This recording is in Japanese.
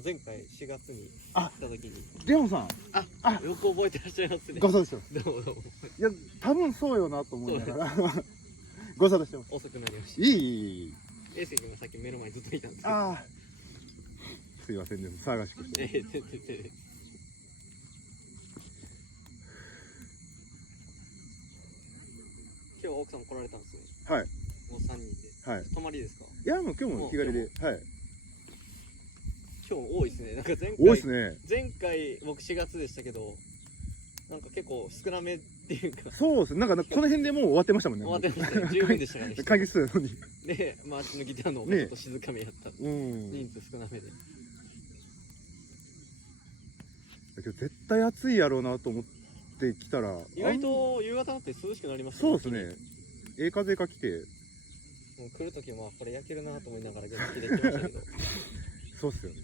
前回4月にあ来た時にレオンさん、よく覚えてらっしゃいますね。ご無沙汰してます。どうもどうも。いや、多分そうよなと思いながらご無沙汰してます。遅くなりました。いい。衛星君がさっき目の前にずっといたんですけど。ああ、すいませんね、騒がしくして。全然。今日奥さんも来られたんですね。はい。もう3人で。はい。泊まりですか？いや、もう今日も日帰りで。はい。今日多いですね。なんか多いですね。前回僕4月でしたけど、なんか結構少なめっていうか。そうですね。なんかこの辺でもう終わってましたもんね。終わってましたね。十分でしたからね。鍵数なのに。で、まああっちのギターの方がちょっと静かめやった。うん。人数少なめで。だけど絶対暑いやろうなと思ってきたら、意外と夕方になって涼しくなりましたそうですね。風が来て、もう来る時もこれ焼けるなと思いながら元気で来ましたけど。そうっすよね。